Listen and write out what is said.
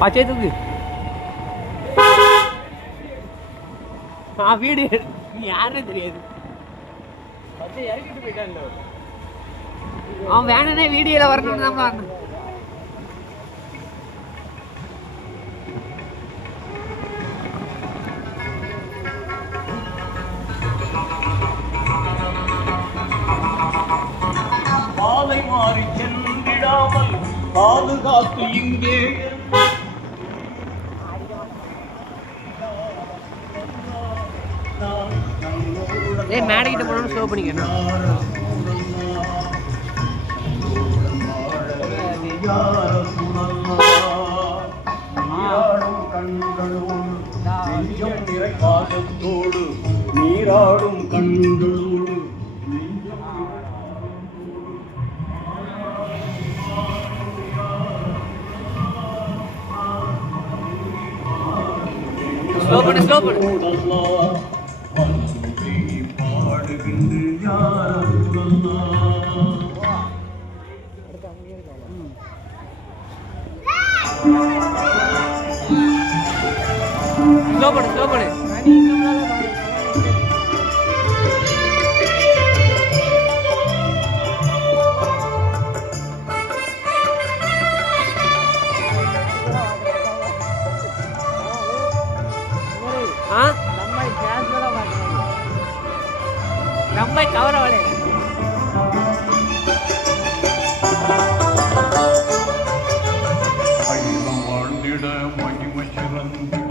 பச்சை தூக்கு ஆ வீடு யாருன்னு தெரியாது இறக்கிட்டு போயிட்டான்ல அவன் வேணும்னே வீடியோல வரணும்னு தான் வரணும் பாதை மாறி சென்றிடாமல் பாதுகாத்து இங்கே ஏய் மேடைக்கிட்ட போனோம்னு ஸ்லோ பண்ணிக்கணும் நீராடும் கண்களோடு ஸ்லோ பண்ணு ஸ்லோ பண்ணு. பாடுகின்ற யாரல்லா ஸ்லோ பண்ணு ஸ்லோ பண்ணு நம்ம கவர வளையல அகிலம் வாழ்ந்திட மகிமை சிறந்திட